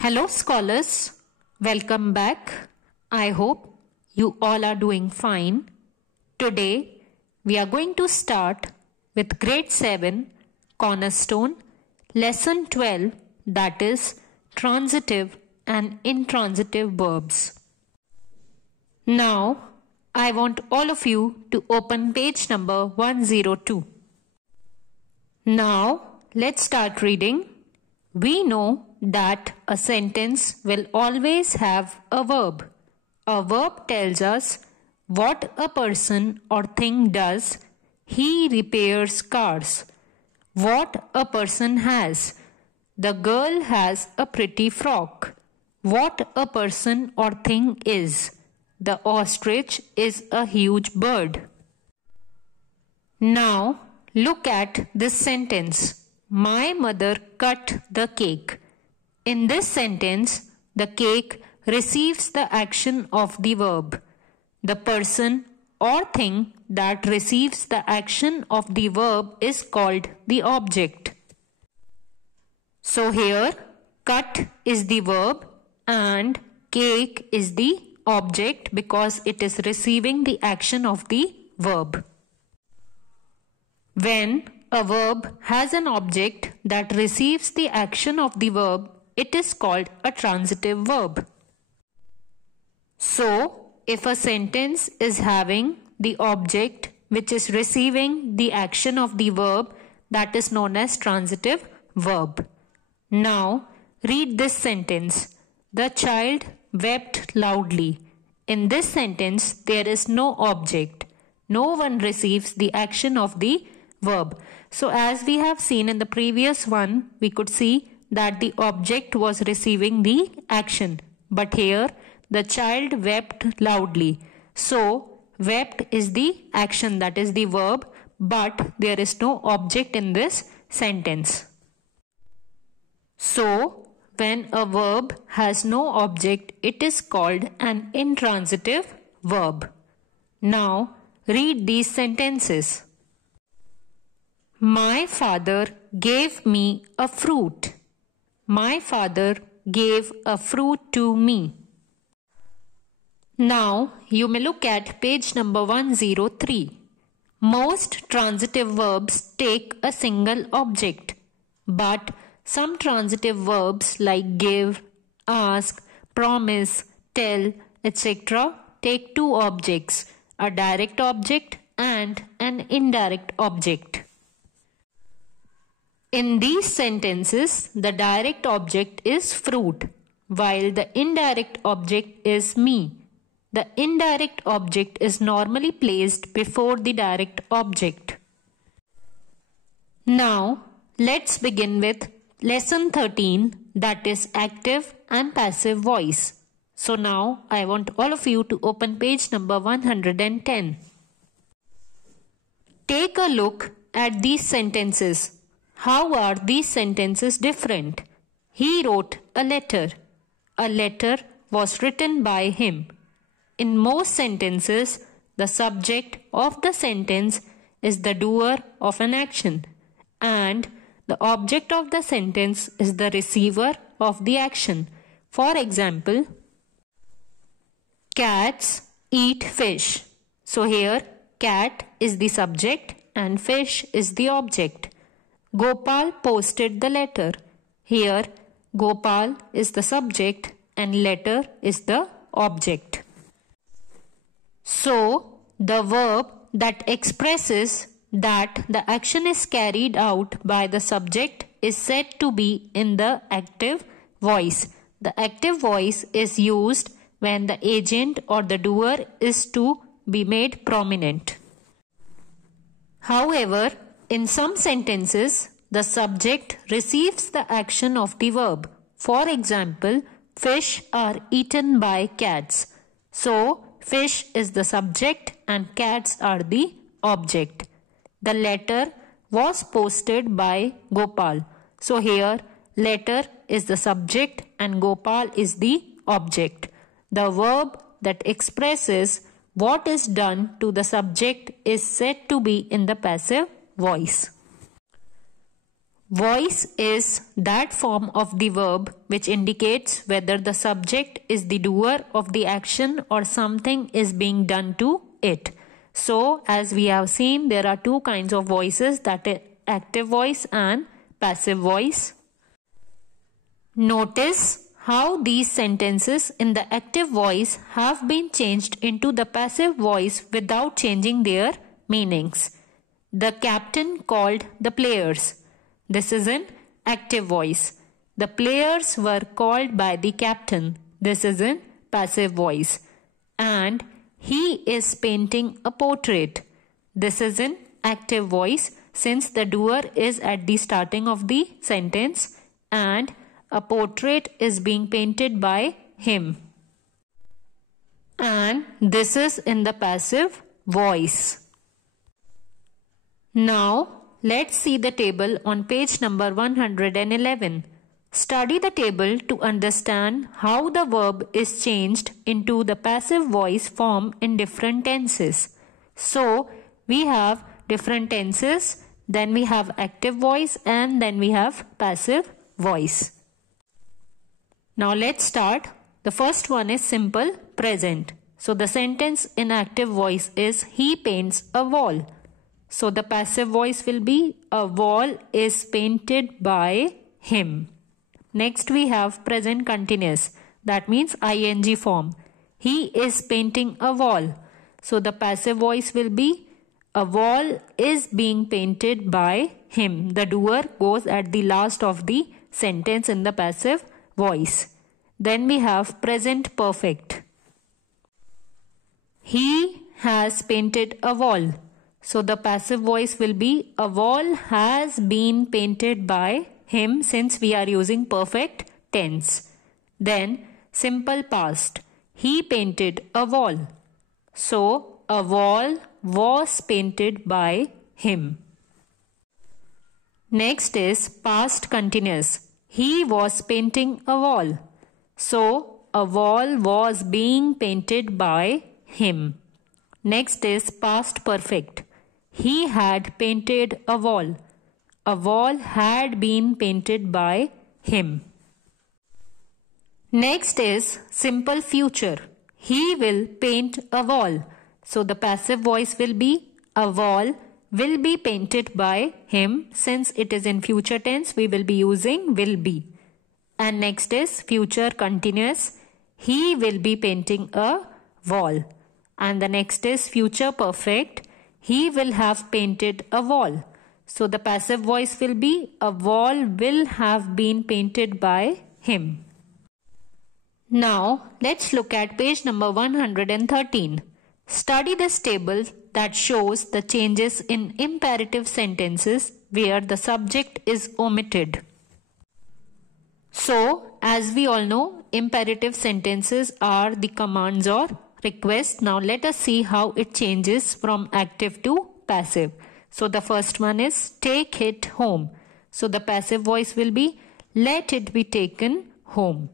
Hello, scholars. Welcome back. I hope you all are doing fine. Today, we are going to start with Grade 7 Cornerstone, Lesson 12, that is transitive and intransitive verbs. Now, I want all of you to open page number 102. Now, let's start reading. We know that a sentence will always have a verb. A verb tells us what a person or thing does. He repairs cars. What a person has. The girl has a pretty frock. What a person or thing is. The ostrich is a huge bird. Now, look at this sentence. My mother cut the cake. In this sentence, the cake receives the action of the verb. The person or thing that receives the action of the verb is called the object. So here, cut is the verb and cake is the object because it is receiving the action of the verb. When a verb has an object that receives the action of the verb, it is called a transitive verb. So, if a sentence is having the object which is receiving the action of the verb, that is known as transitive verb. Now, read this sentence. The child wept loudly. In this sentence, there is no object. No one receives the action of the verb. So as we have seen in the previous one, we could see that the object was receiving the action. But here, the child wept loudly. So, wept is the action, that is the verb, but there is no object in this sentence. So, when a verb has no object, it is called an intransitive verb. Now, read these sentences. My father gave me a fruit. My father gave a fruit to me. Now, you may look at page number 103. Most transitive verbs take a single object, but some transitive verbs like give, ask, promise, tell, etc. take two objects, a direct object and an indirect object. In these sentences, the direct object is fruit, while the indirect object is me. The indirect object is normally placed before the direct object. Now, let's begin with Lesson 13, that is active and passive voice. So now, I want all of you to open page number 110. Take a look at these sentences. How are these sentences different? He wrote a letter. A letter was written by him. In most sentences, the subject of the sentence is the doer of an action, and the object of the sentence is the receiver of the action. For example, cats eat fish. So here, cat is the subject and fish is the object. Gopal posted the letter. Here, Gopal is the subject and letter is the object. So, the verb that expresses that the action is carried out by the subject is said to be in the active voice. The active voice is used when the agent or the doer is to be made prominent. However, in some sentences, the subject receives the action of the verb. For example, fish are eaten by cats. So, fish is the subject and cats are the object. The letter was posted by Gopal. So, here, letter is the subject and Gopal is the object. The verb that expresses what is done to the subject is said to be in the passive voice. Voice is that form of the verb which indicates whether the subject is the doer of the action or something is being done to it. So, as we have seen, there are two kinds of voices, that is active voice and passive voice. Notice how these sentences in the active voice have been changed into the passive voice without changing their meanings. The captain called the players. This is in active voice. The players were called by the captain. This is in passive voice. And he is painting a portrait. This is in active voice, since the doer is at the starting of the sentence and a portrait is being painted by him. And this is in the passive voice. Now, let's see the table on page number 111. Study the table to understand how the verb is changed into the passive voice form in different tenses. So, we have different tenses, then we have active voice, and then we have passive voice. Now, let's start. The first one is simple present. So, the sentence in active voice is he paints a wall. So the passive voice will be a wall is painted by him. Next we have present continuous. That means ing form. He is painting a wall. So the passive voice will be a wall is being painted by him. The doer goes at the last of the sentence in the passive voice. Then we have present perfect. He has painted a wall. So the passive voice will be a wall has been painted by him, since we are using perfect tense. Then simple past. He painted a wall. So a wall was painted by him. Next is past continuous. He was painting a wall. So a wall was being painted by him. Next is past perfect. He had painted a wall. A wall had been painted by him. Next is simple future. He will paint a wall. So the passive voice will be a wall will be painted by him. Since it is in future tense, we will be using will be. And next is future continuous. He will be painting a wall. And the next is future perfect. He will have painted a wall. So the passive voice will be a wall will have been painted by him. Now let's look at page number 113. Study this table that shows the changes in imperative sentences where the subject is omitted. So, as we all know, imperative sentences are the commands or requests. Now let us see how it changes from active to passive. So the first one is take it home. So the passive voice will be let it be taken home.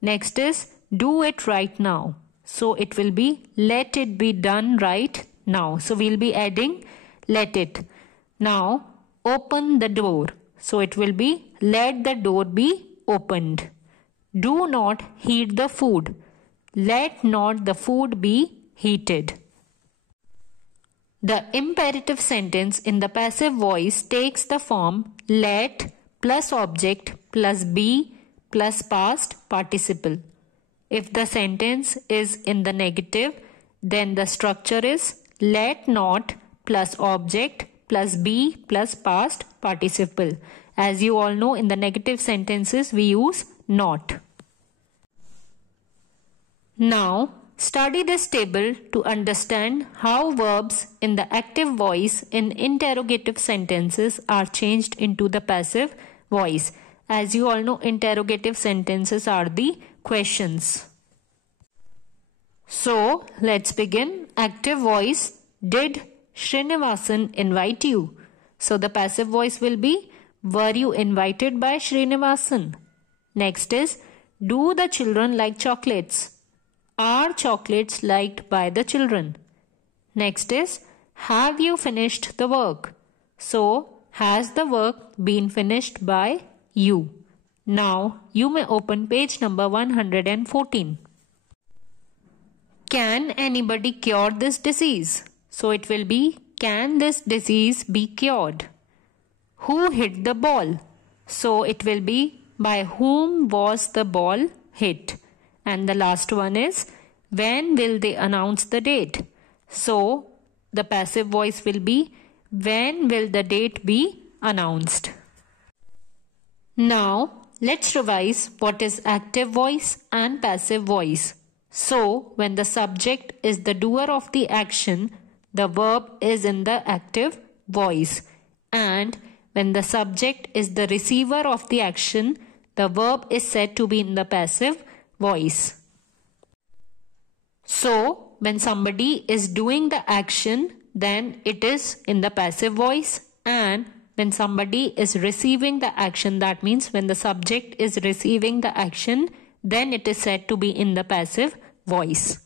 Next is do it right now. So it will be let it be done right now. So we'll be adding let it. Now open the door. So it will be let the door be opened. Do not heat the food. Let not the food be heated. The imperative sentence in the passive voice takes the form let plus object plus be plus past participle. If the sentence is in the negative, then the structure is let not plus object plus be plus past participle. As you all know, in the negative sentences we use not. Now, study this table to understand how verbs in the active voice in interrogative sentences are changed into the passive voice. As you all know, interrogative sentences are the questions. So, let's begin. Active voice. Did Srinivasan invite you? So, the passive voice will be were you invited by Srinivasan? Next is do the children like chocolates? Are chocolates liked by the children? Next is have you finished the work? So, Has the work been finished by you? Now you may open page number 114. Can anybody cure this disease? So it will be, can this disease be cured? Who hit the ball? So it will be, by whom was the ball hit? And the last one is, when will they announce the date? So the passive voice will be, when will the date be announced? Now let's revise what is active voice and passive voice. So when the subject is the doer of the action, the verb is in the active voice. And when the subject is the receiver of the action, the verb is said to be in the passive voice. So when somebody is doing the action, then it is in the passive voice, and when somebody is receiving the action, that means when the subject is receiving the action, then it is said to be in the passive voice.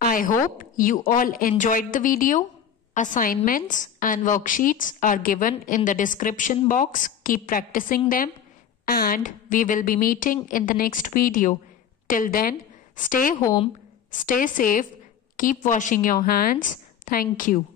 I hope you all enjoyed the video. Assignments and worksheets are given in the description box. Keep practicing them, and we will be meeting in the next video. Till then, stay home, stay safe, keep washing your hands. Thank you.